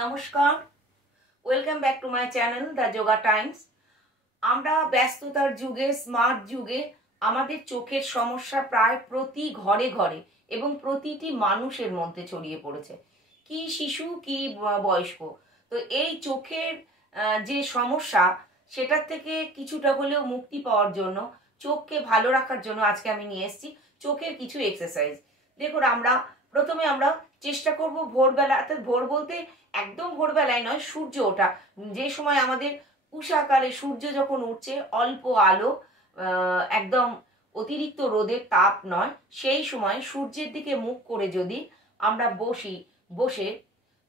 নমস্কার, welcome back to my channel the yoga Times. আমরা ব্যস্ততার যুগে, স্মার্ট যুগে আমাদের চোখের সমস্যা প্রায় প্রতি ঘরে ঘরে এবং প্রতিটি মানুষের মধ্যে ছড়িয়ে পড়েছে, কি শিশু কি বয়স্ক। তো এই চোখের যে সমস্যা, সেটার থেকে কিছুটা হলেও মুক্তি পাওয়ার জন্য, চোখকে ভালো রাখার জন্য আজকে আমি নিয়ে এসেছি চোখের কিছু এক্সারসাইজ। দেখুন, প্রথমে আমরা চেষ্টা করব ভোরবেলা, অর্থাৎ ভোর বলতে একদম ভোরবেলায় নয়, সূর্য ওঠা যে সময় আমাদের উষাকালে সূর্য যখন উঠছে, অল্প আলো, একদম অতিরিক্ত রোদের তাপ নয়, সেই সময় সূর্যের দিকে মুখ করে যদি আমরা বসে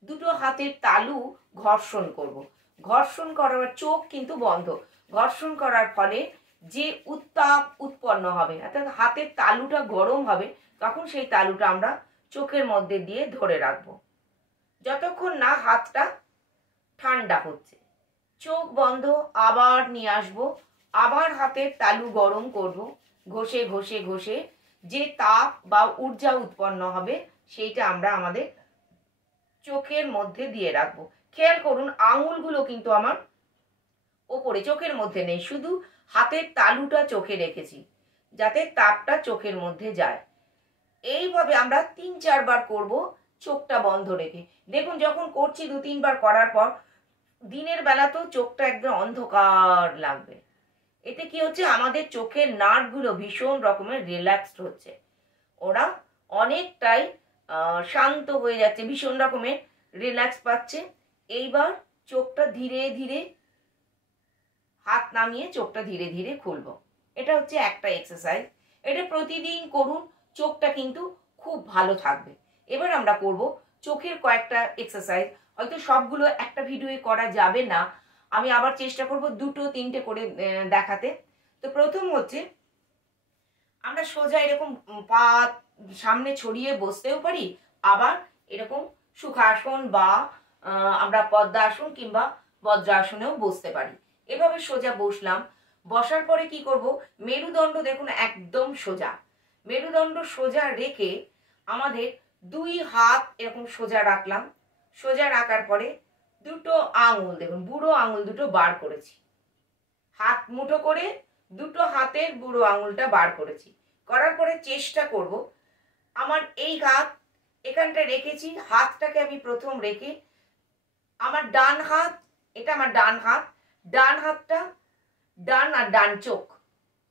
দুটো হাতের তালু ঘর্ষণ করব। ঘর্ষণ করার চোখ কিন্তু বন্ধ। ঘর্ষণ করার ফলে যে উত্তাপ উৎপন্ন হবে, অর্থাৎ হাতের তালুটা গরম হবে, তখন সেই তালুটা আমরা চোখের মধ্যে দিয়ে ধরে রাখবো যতক্ষণ না হাতটা ঠান্ডা হচ্ছে। চোখ বন্ধ, আবার নিয়ে আসবো, আবার হাতের তালু গরম করব, ঘষে ঘষে ঘষে যে তাপ বা ঊর্জা উৎপন্ন হবে সেইটা আমরা আমাদের চোখের মধ্যে দিয়ে রাখবো। খেয়াল করুন, আঙুলগুলো কিন্তু আমার ওপরে, চোখের মধ্যে নেই, শুধু হাতের তালুটা চোখে রেখেছি যাতে তাপটা চোখের মধ্যে যায়। এইভাবে আমরা 3-4 বার করব চোখটা বন্ধ রেখে। দেখুন, যখন করছি 2-3 বার করার পর দিনের বেলাতেও চোখটা একদম অন্ধকার লাগবে। এতে কি হচ্ছে, আমাদের চোখের নার্ভগুলো ভীষণ রকমের রিল্যাক্সড হচ্ছে, ওরা অনেকটাই শান্ত হয়ে যাচ্ছে, ভীষণ রকমের রিল্যাক্স পাচ্ছে। এইবার চোখটা ধীরে ধীরে, হাত নামিয়ে চোখটা ধীরে ধীরে খুলবো। এটা হচ্ছে একটা এক্সারসাইজ। এটা প্রতিদিন করুন, চোখটা কিন্তু খুব ভালো থাকবে। এবার আমরা করব চোখের কয়েকটা এক্সারসাইজ। হয়তো সবগুলো একটা ভিডিওয়ে করা যাবে না, আমি আবার চেষ্টা করব 2-3টে করে দেখাতে। তো প্রথম হচ্ছে, আমরা সোজা এরকম পা সামনে ছড়িয়ে বসতেও পারি, আবার এরকম সুখাসন বা আমরা পদ্মাসন কিংবা বজ্রাসনেও বসতে পারি। এভাবে সোজা বসলাম। বসার পরে কি করব, মেরুদণ্ড দেখুন একদম সোজা। মেরুদণ্ড সোজা রেখে আমাদের 2 হাত এরকম সোজা রাখলাম। সোজা রাখার পরে দুটো আঙুল, দেখুন বুড়ো আঙুল দুটো বার করেছি, হাত মুঠো করে দুটো হাতের বুড়ো আঙুলটা বার করেছি। করার পরে চেষ্টা করব, আমার এই হাত এখানটা রেখেছি, হাতটাকে আমি প্রথম রেখে আমার ডান হাত, এটা আমার ডান হাত, ডান হাতটা, ডান আর ডান চোখ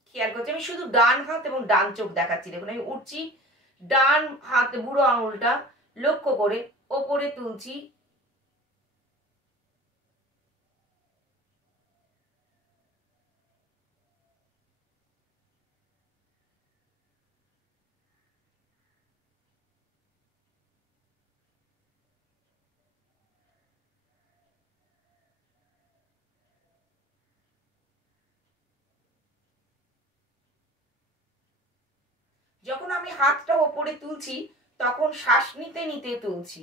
খেয়াল করছি, আমি শুধু ডান হাত এবং ডান চোখ দেখাচ্ছি। দেখুন, আমি উঠছি, ডান হাত বুড়ো আঙুলটা লক্ষ্য করে ওপরে তুলছি, যখন আমি হাতটা ওপরে তুলছি তখন শ্বাস নিতে নিতে তুলছি,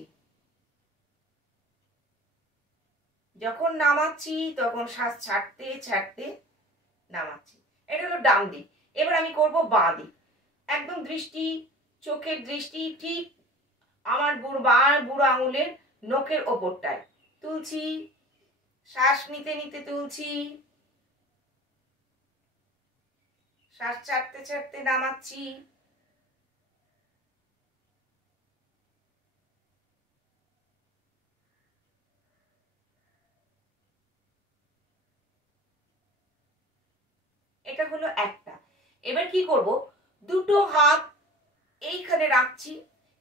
যখন নামাচ্ছি তখন শ্বাস ছাড়তে ছাড়তে নামাচ্ছি। এটা হলো ডান দিক। এবার আমি করব বাঁ দিক। একদম দৃষ্টি, চোখের দৃষ্টি ঠিক আমার বুড়ো আঙুলের নখের ওপরটায় তুলছি, শ্বাস নিতে নিতে তুলছি, শ্বাস ছাড়তে ছাড়তে নামাচ্ছি। এটা হলো একটা। এবার কি করব, দুটো হাত এইখানে রাখছি,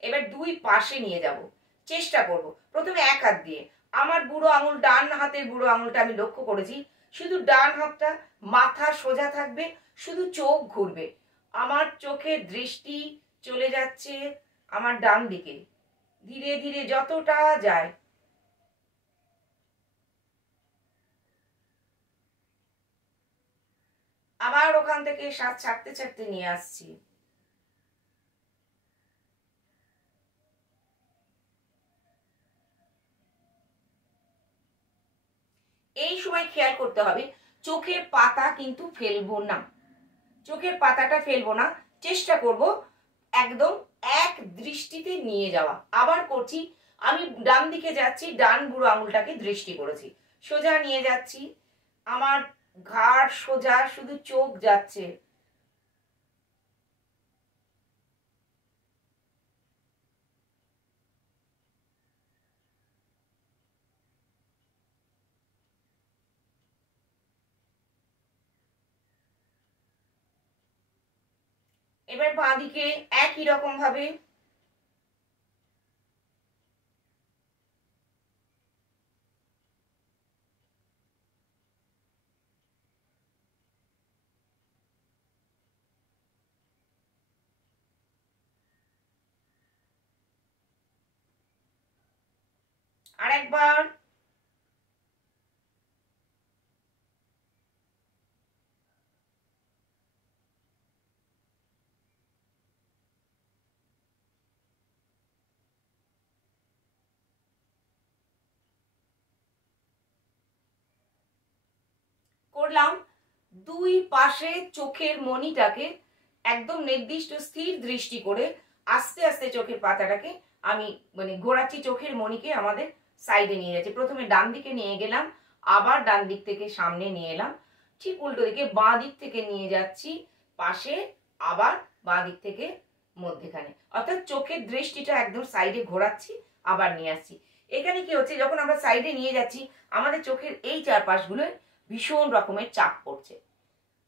এবার 2 পাশে নিয়ে যাব। চেষ্টা করব প্রথমে এক হাত দিয়ে, আমার বুড়ো আঙুল, ডান হাতের বুড়ো আঙুলটা আমি লক্ষ্য করেছি, শুধু ডান হাতটা, মাথা সোজা থাকবে, শুধু চোখ ঘুরবে, আমার চোখের দৃষ্টি চলে যাচ্ছে আমার ডান দিকে, ধীরে ধীরে যতটা যায়। আবার ওখান থেকে শ্বাস ছাড়তে ছাড়তে নিয়ে আসছি। এই সময় খেয়াল করতে হবে, চোখের পাতা কিন্তু ফেলবো না, চোখের পাতাটা ফেলবো না, চেষ্টা করব একদম এক দৃষ্টিতে নিয়ে যাওয়া। আবার করছি, আমি ডান দিকে যাচ্ছি, ডান বুড়ো আঙুলটাকে দৃষ্টি করেছি, সোজা নিয়ে যাচ্ছি, আমার ঘাড় সোজা, শুধু চোখ যাচ্ছে। এবার বাঁ দিকে একই রকম ভাবে আরেকবার। করলাম। দুই পাশে চোখের মণিটাকে একদম নির্দিষ্ট স্থির দৃষ্টি করে আস্তে আস্তে চোখের পাতাটাকে আমি মানে ঘোরাচ্ছি, চোখের মণিকে আমাদের সাইডে নিয়ে যাচ্ছি। প্রথমে ডান দিকে নিয়ে গেলাম, আবার ডান দিক থেকে সামনে নিয়ে এলাম, ঠিক উল্টো দিকে বাঁ দিক থেকে নিয়ে যাচ্ছি পাশে, আবার বাঁ দিক থেকে মধ্যেখানে, অর্থাৎ চোখের দৃষ্টিটা একদম সাইডে ঘোরাচ্ছি, আবার নিয়ে আসছি। এখানে কি হচ্ছে, যখন আমরা সাইডে নিয়ে যাচ্ছি আমাদের চোখের এই চারপাশগুলোয় ভীষণ রকমের চাপ পড়ছে।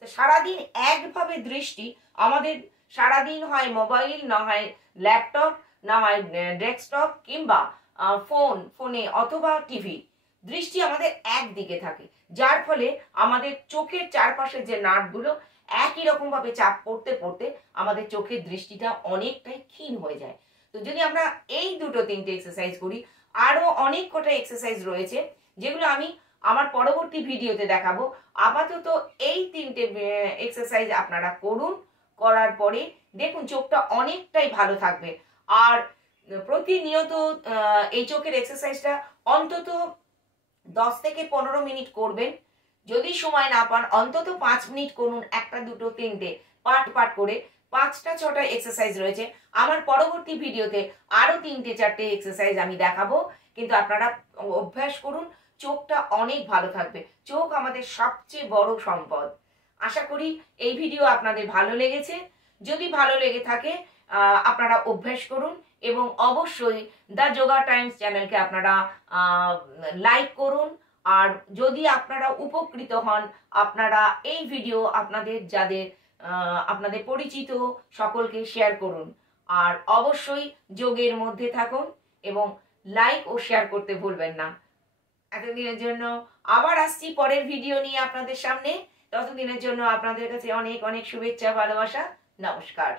তো সারাদিন একভাবে দৃষ্টি আমাদের, সারাদিন হয় মোবাইল, না হয় ল্যাপটপ, না হয় ডেস্কটপ, কিংবা ফোনে অথবা টিভি, দৃষ্টি আমাদের একদিকে থাকে, যার ফলে আমাদের চোখের চারপাশের যে নার্ভগুলো একই রকম ভাবে চাপ পড়তে পড়তে আমাদের চোখের দৃষ্টিটা অনেকটাই ক্ষীণ হয়ে যায়। তো যদি আমরা এই দুটো তিনটে এক্সারসাইজ করি, আরো অনেক কটা এক্সারসাইজ রয়েছে যেগুলো আমি আমার পরবর্তী ভিডিওতে দেখাবো। আপাতত এই তিনটে এক্সারসাইজ আপনারা করুন, করার পরে দেখুন চোখটা অনেকটাই ভালো থাকবে। আর প্রতিনিয়ত এই চোখের এক্সারসাইজটা অন্তত 10 থেকে 15 মিনিট করবেন। যদি সময় না পান অন্তত 5 মিনিট করুন, একটা দুটো তিনটে পার্ট পার্ট করে। 5টা 6টা এক্সারসাইজ রয়েছে, আমার পরবর্তী ভিডিওতে আরো 3টে 4টে এক্সারসাইজ আমি দেখাবো, কিন্তু আপনারা অভ্যাস করুন, চোখটা অনেক ভালো থাকবে। চোখ আমাদের সবচেয়ে বড় সম্পদ। আশা করি এই ভিডিও আপনাদের ভালো লেগেছে। যদি ভালো লেগে থাকে আপনারা অভ্যাস করুন, এবং অবশ্যই দ্য যোগা টাইমস চ্যানেলকে আপনারা লাইক করুন। আর যদি আপনারা উপকৃত হন, আপনারা এই ভিডিও আপনাদের যাদের আপনাদের পরিচিত সকলকে শেয়ার করুন। আর অবশ্যই যোগের মধ্যে থাকুন এবং লাইক ও শেয়ার করতে ভুলবেন না। এতদিনের জন্য আবার আসছি পরের ভিডিও নিয়ে আপনাদের সামনে। ততদিনের জন্য আপনাদের কাছে অনেক অনেক শুভেচ্ছা, ভালোবাসা, নমস্কার।